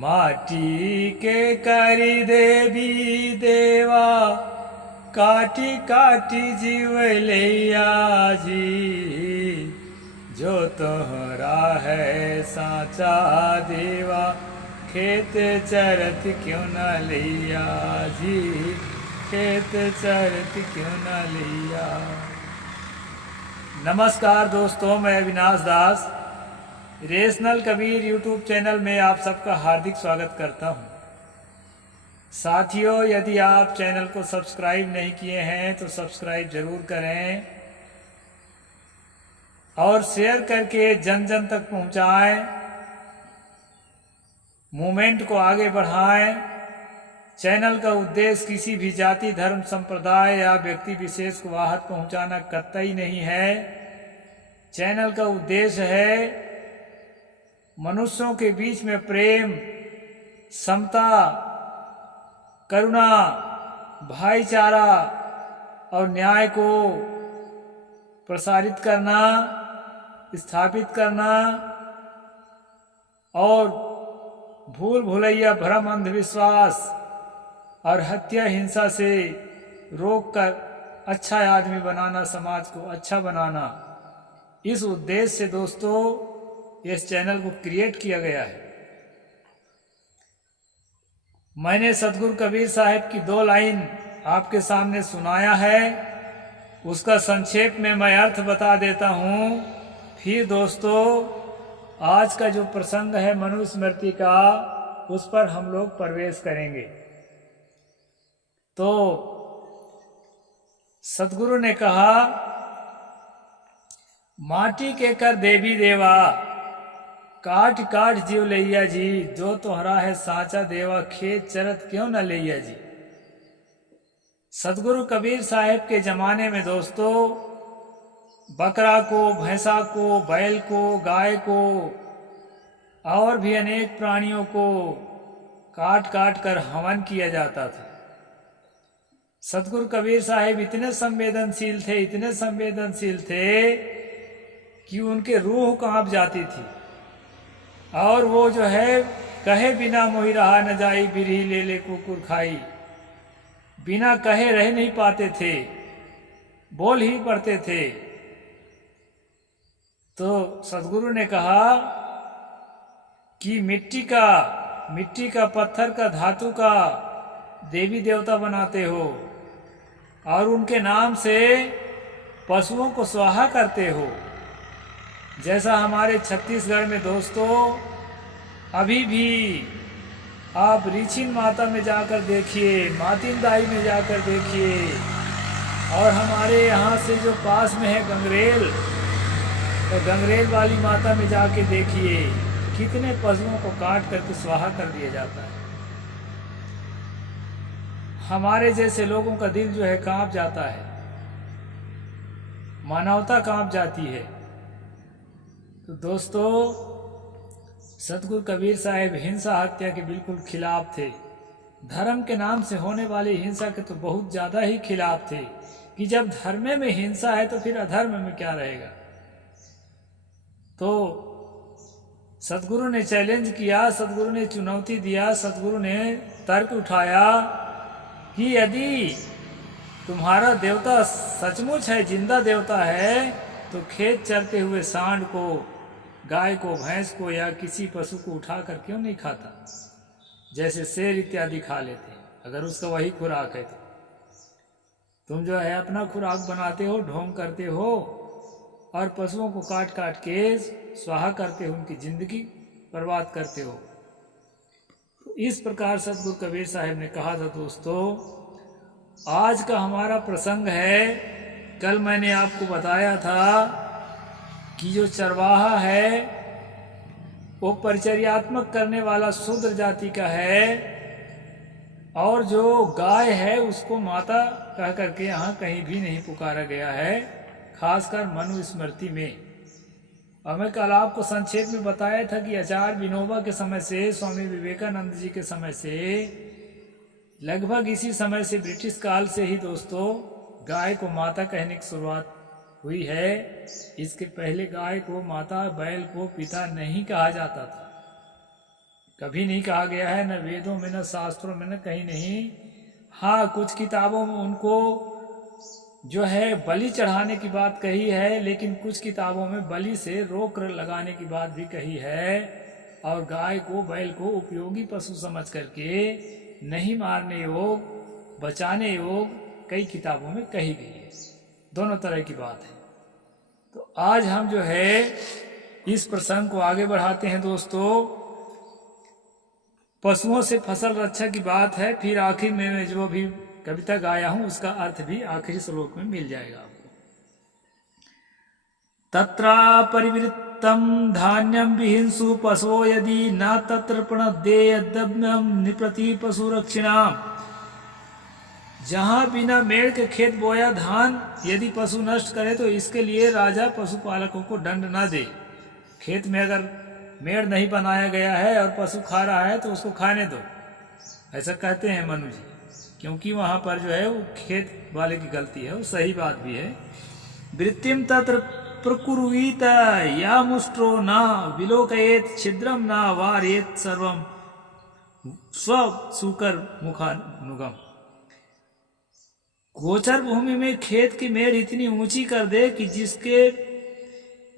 माटी के करी देवी देवा काटी काटी जीव लैया जी। जो तोहरा है साचा देवा खेत चरत क्यों न लैया जी। खेत चरत क्यों न लैया। नमस्कार दोस्तों, मैं अविनाश दास रेशनल कबीर यूट्यूब चैनल में आप सबका हार्दिक स्वागत करता हूं। साथियों, यदि आप चैनल को सब्सक्राइब नहीं किए हैं तो सब्सक्राइब जरूर करें और शेयर करके जन जन तक पहुंचाएं, मूवमेंट को आगे बढ़ाएं। चैनल का उद्देश्य किसी भी जाति, धर्म, संप्रदाय या व्यक्ति विशेष को आहत पहुंचाना कतई नहीं है। चैनल का उद्देश्य है मनुष्यों के बीच में प्रेम, समता, करुणा, भाईचारा और न्याय को प्रसारित करना, स्थापित करना और भूल भुलैया, भ्रम, अंधविश्वास और हत्या, हिंसा से रोककर अच्छा आदमी बनाना, समाज को अच्छा बनाना। इस उद्देश्य से दोस्तों इस चैनल को क्रिएट किया गया है। मैंने सतगुरु कबीर साहब की 2 लाइन आपके सामने सुनाया है, उसका संक्षेप में मैं अर्थ बता देता हूँ। फिर दोस्तों आज का जो प्रसंग है मनुस्मृति का, उस पर हम लोग प्रवेश करेंगे। तो सतगुरु ने कहा, माटी के कर देवी देवा काट काट जीव लैया जी। जो तोहरा है साचा देवा खेत चरत क्यों न लैया जी। सतगुरु कबीर साहब के जमाने में दोस्तों बकरा को, भैंसा को, बैल को, गाय को और भी अनेक प्राणियों को काट काट कर हवन किया जाता था। सतगुरु कबीर साहब इतने संवेदनशील थे, इतने संवेदनशील थे कि उनके रूह कांप जाती थी। और वो जो है कहे बिना मोहि रहा न जाई, बिरही ले ले कुकुर खाई। बिना कहे रह नहीं पाते थे, बोल ही पड़ते थे। तो सतगुरु ने कहा कि मिट्टी का, पत्थर का, धातु का देवी देवता बनाते हो और उनके नाम से पशुओं को स्वाहा करते हो। जैसा हमारे छत्तीसगढ़ में दोस्तों अभी भी आप रीछिन माता में जाकर देखिए, मातिनदाई में जाकर देखिए, और हमारे यहाँ से जो पास में है गंगरेल, तो गंगरेल वाली माता में जाके देखिए कितने पशुओं को काट करके स्वाहा कर दिया जाता है। हमारे जैसे लोगों का दिल जो है कांप जाता है, मानवता कांप जाती है। तो दोस्तों सतगुरु कबीर साहब हिंसा, हत्या के बिल्कुल खिलाफ थे। धर्म के नाम से होने वाली हिंसा के तो बहुत ज़्यादा ही खिलाफ थे कि जब धर्म में हिंसा है तो फिर अधर्म में क्या रहेगा। तो सतगुरु ने चैलेंज किया, सतगुरु ने चुनौती दिया, सतगुरु ने तर्क उठाया कि यदि तुम्हारा देवता सचमुच है, जिंदा देवता है, तो खेत चरते हुए सांड को, गाय को, भैंस को या किसी पशु को उठाकर क्यों नहीं खाता, जैसे शेर इत्यादि खा लेते हैं, अगर उसका वही खुराक है तो। तुम जो है अपना खुराक बनाते हो, ढोंग करते हो और पशुओं को काट काट के स्वाहा करते हो, उनकी जिंदगी बर्बाद करते हो। तो इस प्रकार सतगुरु कबीर साहब ने कहा था। दोस्तों आज का हमारा प्रसंग है, कल मैंने आपको बताया था कि जो चरवाहा है वो परिचर्यात्मक करने वाला शूद्र जाति का है, और जो गाय है उसको माता कह करके यहाँ कहीं भी नहीं पुकारा गया है, खासकर मनुस्मृति में। और मैं कल आपको संक्षेप में बताया था कि आचार्य विनोबा के समय से, स्वामी विवेकानंद जी के समय से, लगभग इसी समय से, ब्रिटिश काल से ही दोस्तों गाय को माता कहने की शुरुआत हुई है। इसके पहले गाय को माता, बैल को पिता नहीं कहा जाता था। कभी नहीं कहा गया है, न वेदों में न शास्त्रों में, न कहीं नहीं। हाँ, कुछ किताबों में उनको जो है बलि चढ़ाने की बात कही है, लेकिन कुछ किताबों में बलि से रोक लगाने की बात भी कही है, और गाय को बैल को उपयोगी पशु समझ करके नहीं मारने योग, बचाने योग कई किताबों में कही गई है। दोनों तरह की बात है। तो आज हम जो है इस प्रसंग को आगे बढ़ाते हैं दोस्तों। पशुओं से फसल रक्षा की बात है, फिर आखिर में मैं जो भी कविता गाया हूं उसका अर्थ भी आखिरी श्लोक में मिल जाएगा आपको। तत्रा परिवृत्तम धान्यम विहिंसु पशो यदि न तत्र प्रणदेयद्यम निप्रति पशु रक्षिणाम। जहां बिना मेड़ के खेत बोया धान यदि पशु नष्ट करे तो इसके लिए राजा पशुपालकों को दंड न दे। खेत में अगर मेड़ नहीं बनाया गया है और पशु खा रहा है तो उसको खाने दो, ऐसा कहते हैं मनु जी, क्योंकि वहां पर जो है वो खेत वाले की गलती है, वो सही बात भी है। वृत्तिम तत्र प्रकुर्वीत या मुष्ट्रो न विलोकयेत छिद्रम न वारेत सर्वम स्व सुकर मुखानुगम। गोचर भूमि में खेत की मेड़ इतनी ऊंची कर दे कि जिसके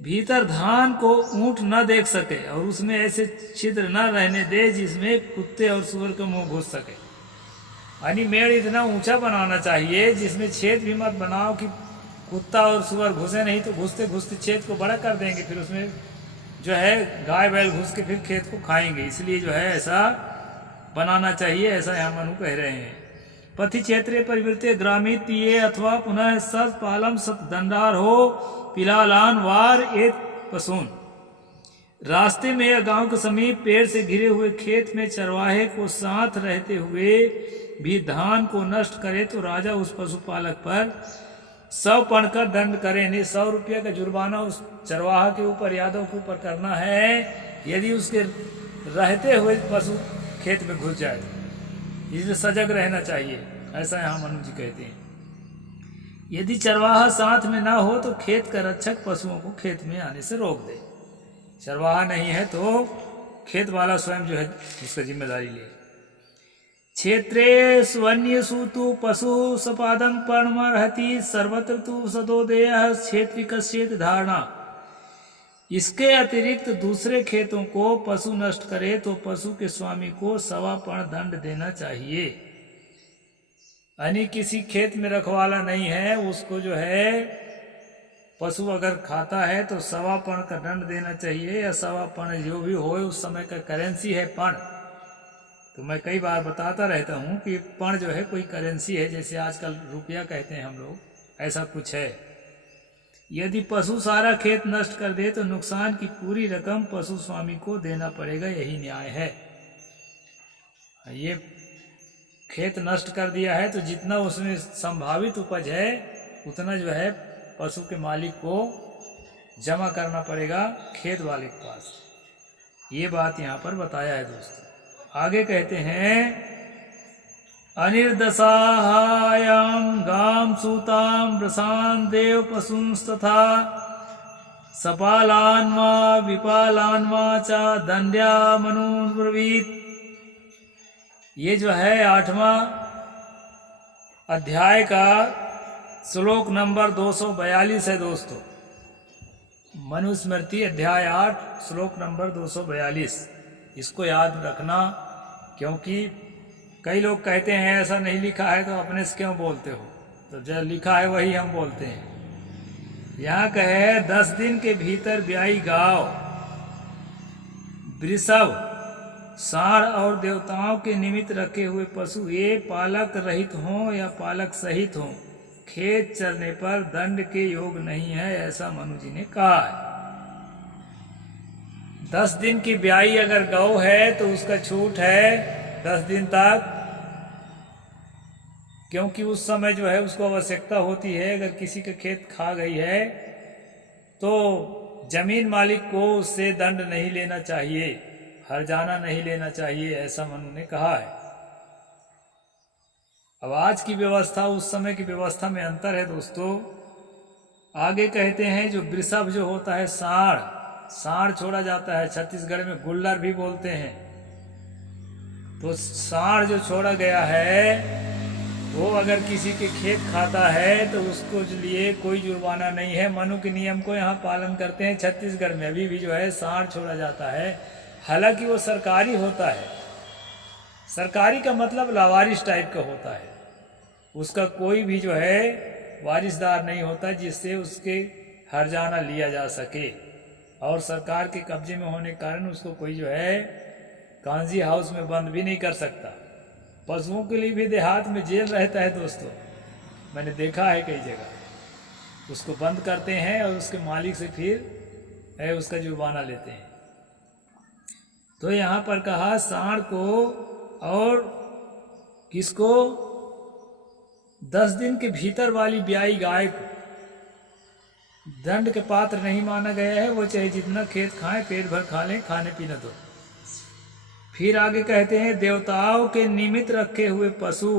भीतर धान को ऊंट न देख सके, और उसमें ऐसे छिद्र न रहने दे जिसमें कुत्ते और सुअर का मुंह घुस सके। यानी मेड़ इतना ऊंचा बनाना चाहिए जिसमें छेद भी मत बनाओ कि कुत्ता और सुअर घुसे नहीं, तो घुसते घुसते छेद को बड़ा कर देंगे, फिर उसमें जो है गाय बैल घुस के फिर खेत को खाएंगे। इसलिए जो है ऐसा बनाना चाहिए, ऐसा यहाँ मनु कह रहे हैं। पथि क्षेत्रे परिवृत्ते ग्रामीतीये अथवा पुनः सत पालम सत दंडार हो पिलालान वार एक पसून। रास्ते में या गांव के समीप पेड़ से घिरे हुए खेत में चरवाहे को साथ रहते हुए भी धान को नष्ट करे तो राजा उस पशुपालक पर 100 पण कर दंड करे। नहीं, 100 रुपये का जुर्माना उस चरवाहा के ऊपर, यादव के ऊपर करना है यदि उसके रहते हुए पशु खेत में घुस जाए। इसलिए सजग रहना चाहिए, ऐसा यहाँ मनु जी कहते हैं। यदि चरवाहा साथ में ना हो तो खेत का रक्षक पशुओं को खेत में आने से रोक दे। चरवाहा नहीं है तो खेत वाला स्वयं जो है उसका जिम्मेदारी ले। क्षेत्रे स्वन्य सूतु पशु सपादम पर्णमर्हति सर्वत्र तु सदोदेय क्षेत्रिकस्येत धारणा। इसके अतिरिक्त दूसरे खेतों को पशु नष्ट करे तो पशु के स्वामी को 1.25 पण दंड देना चाहिए। यानी किसी खेत में रखवाला नहीं है, उसको जो है पशु अगर खाता है तो 1.25 पण का दंड देना चाहिए, या 1.25 पण जो भी हो उस समय का करेंसी है पण। तो मैं कई बार बताता रहता हूँ कि पण जो है कोई करेंसी है, जैसे आजकल रुपया कहते हैं हम लोग, ऐसा कुछ है। यदि पशु सारा खेत नष्ट कर दे तो नुकसान की पूरी रकम पशु स्वामी को देना पड़ेगा, यही न्याय है। ये खेत नष्ट कर दिया है तो जितना उसमें संभावित उपज है उतना जो है पशु के मालिक को जमा करना पड़ेगा खेत वाले के पास। ये बात यहाँ पर बताया है दोस्तों। आगे कहते हैं अनिर्दशायाम गाम सूताम रसान देव पशुंस्तथा सपालान्मा विपालान्मा चा दंड्या मनुब्रवीत। ये जो है 8वां अध्याय का श्लोक नंबर 242 है दोस्तों। मनुस्मृति अध्याय 8 श्लोक नंबर 242। इसको याद रखना, क्योंकि कई लोग कहते हैं ऐसा नहीं लिखा है तो अपने से क्यों बोलते हो, तो जो लिखा है वही हम बोलते हैं। यहाँ कहे 10 दिन के भीतर ब्याई गाव, वृषभ, सांड और देवताओं के निमित्त रखे हुए पशु ये पालक रहित हों या पालक सहित हों, खेत चरने पर दंड के योग नहीं है, ऐसा मनु जी ने कहा है। 10 दिन की ब्याई अगर गौ है तो उसका छूट है 10 दिन तक, क्योंकि उस समय जो है उसको आवश्यकता होती है। अगर किसी का खेत खा गई है तो जमीन मालिक को उससे दंड नहीं लेना चाहिए, हर्जाना नहीं लेना चाहिए, ऐसा मनु ने कहा है। अब आज की व्यवस्था उस समय की व्यवस्था में अंतर है दोस्तों। आगे कहते हैं जो वृषभ जो होता है, सांड छोड़ा जाता है, छत्तीसगढ़ में गुल्लर भी बोलते हैं। तो सांड जो छोड़ा गया है वो अगर किसी के खेत खाता है तो उसको लिए कोई जुर्माना नहीं है। मनु के नियम को यहाँ पालन करते हैं। छत्तीसगढ़ में अभी भी जो है सांड छोड़ा जाता है, हालांकि वो सरकारी होता है। सरकारी का मतलब लावारिस टाइप का होता है, उसका कोई भी जो है वारिसदार नहीं होता जिससे उसके हर्जाना लिया जा सके, और सरकार के कब्जे में होने के कारण उसको कोई जो है कांजी हाउस में बंद भी नहीं कर सकता। पशुओं के लिए भी देहात में जेल रहता है दोस्तों, मैंने देखा है कई जगह। उसको बंद करते हैं और उसके मालिक से फिर है उसका जुर्माना लेते हैं। तो यहाँ पर कहा सांड को और किसको, 10 दिन के भीतर वाली ब्याई गाय को दंड के पात्र नहीं माना गया है। वो चाहे जितना खेत खाएं, पेट भर खा लें, खाने पीने दो। फिर आगे कहते हैं देवताओं के निमित्त रखे हुए पशु,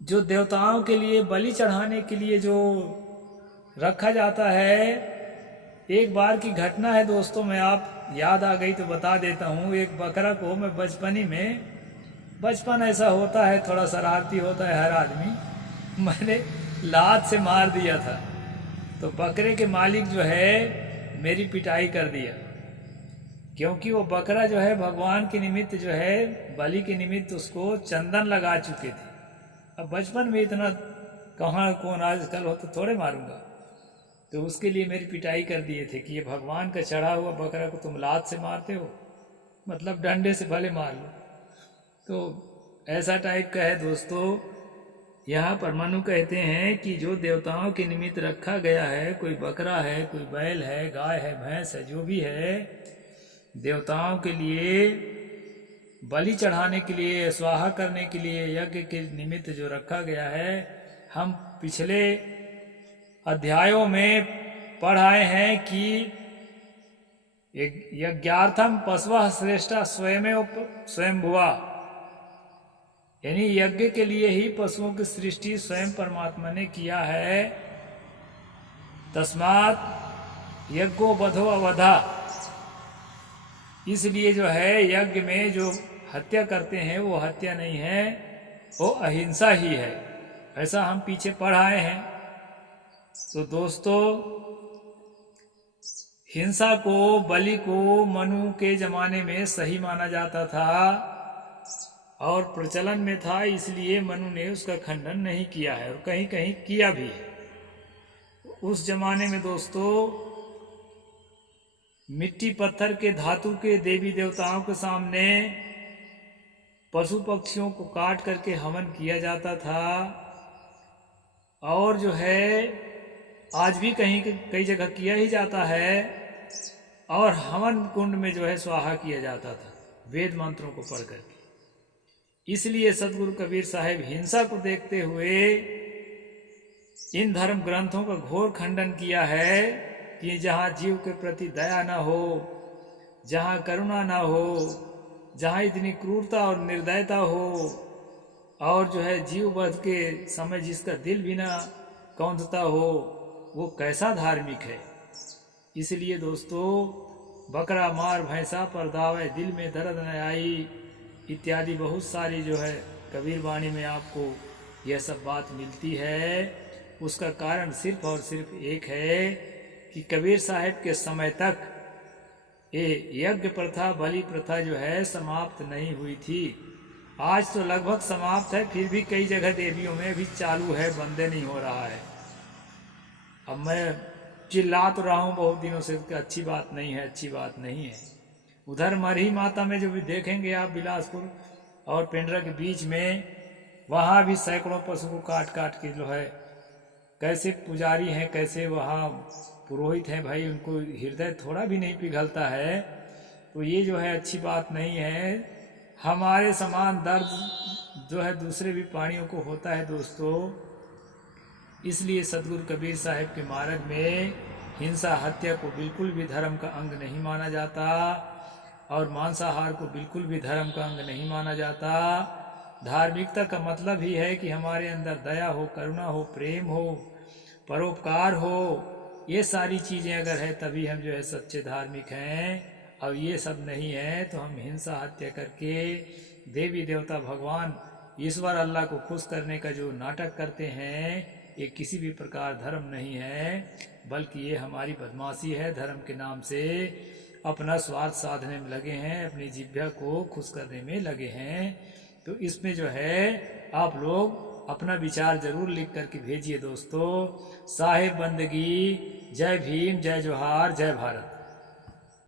जो देवताओं के लिए बलि चढ़ाने के लिए जो रखा जाता है। एक बार की घटना है दोस्तों, मैं आप याद आ गई तो बता देता हूँ। एक बकरा को मैं बचपन ऐसा होता है, थोड़ा शरारती होता है हर आदमी, मैंने लात से मार दिया था। तो बकरे के मालिक जो है मेरी पिटाई कर दिया, क्योंकि वो बकरा जो है भगवान के निमित्त जो है बलि के निमित्त उसको चंदन लगा चुके थे। अब बचपन में इतना कहाँ कौन आजकल हो तो थोड़े मारूंगा, तो उसके लिए मेरी पिटाई कर दिए थे कि ये भगवान का चढ़ा हुआ बकरा को तुम लात से मारते हो, मतलब डंडे से भले मार लो। तो ऐसा टाइप का है दोस्तों। यहाँ पर मनु कहते हैं कि जो देवताओं के निमित्त रखा गया है, कोई बकरा है, कोई बैल है, गाय है, भैंस है, जो भी है, देवताओं के लिए बलि चढ़ाने के लिए, स्वाहा करने के लिए, यज्ञ के निमित्त जो रखा गया है। हम पिछले अध्यायों में पढ़ आए हैं कि यज्ञार्थम पशवः श्रेष्ठा स्वयंभुवा, यानी यज्ञ के लिए ही पशुओं की सृष्टि स्वयं परमात्मा ने किया है। तस्मात् यज्ञो बधो अवधा, इसलिए जो है यज्ञ में जो हत्या करते हैं वो हत्या नहीं है, वो अहिंसा ही है। ऐसा हम पीछे पढ़ आए हैं। तो दोस्तों हिंसा को, बलि को मनु के जमाने में सही माना जाता था और प्रचलन में था, इसलिए मनु ने उसका खंडन नहीं किया है और कहीं कहीं किया भी है। उस जमाने में दोस्तों मिट्टी पत्थर के धातु के देवी देवताओं के सामने पशु पक्षियों को काट करके हवन किया जाता था, और जो है आज भी कई जगह किया ही जाता है। और हवन कुंड में जो है स्वाहा किया जाता था वेद मंत्रों को पढ़ करके। इसलिए सदगुरु कबीर साहब हिंसा को देखते हुए इन धर्म ग्रंथों का घोर खंडन किया है कि जहाँ जीव के प्रति दया न हो, जहाँ करुणा न हो, जहाँ इतनी क्रूरता और निर्दयता हो, और जो है जीव वध के समय जिसका दिल भी ना कौंधता हो, वो कैसा धार्मिक है। इसलिए दोस्तों बकरा मार भैंसा पर दावे, दिल में दर्द न आई, इत्यादि बहुत सारी जो है कबीर वाणी में आपको यह सब बात मिलती है। उसका कारण सिर्फ और सिर्फ एक है कि कबीर साहब के समय तक ये यज्ञ प्रथा, बलि प्रथा जो है समाप्त नहीं हुई थी। आज तो लगभग समाप्त है, फिर भी कई जगह देवियों में भी चालू है, बंदे नहीं हो रहा है। अब मैं चिल्ला तो रहा हूँ बहुत दिनों से कि अच्छी बात नहीं है, अच्छी बात नहीं है। उधर मरही माता में जो भी देखेंगे आप, बिलासपुर और पेंड्रा के बीच में, वहाँ भी सैकड़ों पशु को काट काट के जो है, कैसे पुजारी हैं, कैसे वहाँ पुरोहित हैं भाई, उनको हृदय थोड़ा भी नहीं पिघलता है। तो ये जो है अच्छी बात नहीं है। हमारे समान दर्द जो है दूसरे भी प्राणियों को होता है दोस्तों। इसलिए सदगुरु कबीर साहब के मार्ग में हिंसा, हत्या को बिल्कुल भी धर्म का अंग नहीं माना जाता, और मांसाहार को बिल्कुल भी धर्म का अंग नहीं माना जाता। धार्मिकता का मतलब ही है कि हमारे अंदर दया हो, करुणा हो, प्रेम हो, परोपकार हो। ये सारी चीज़ें अगर है तभी हम जो है सच्चे धार्मिक हैं। और ये सब नहीं है तो हम हिंसा हत्या करके देवी देवता भगवान ईश्वर अल्लाह को खुश करने का जो नाटक करते हैं, ये किसी भी प्रकार धर्म नहीं है, बल्कि ये हमारी बदमाशी है। धर्म के नाम से अपना स्वार्थ साधने में लगे हैं, अपनी जिह्वा को खुश करने में लगे हैं। तो इसमें जो है आप लोग अपना विचार जरूर लिख करके भेजिए दोस्तों। साहिब बंदगी। जय भीम, जय जोहार, जय भारत।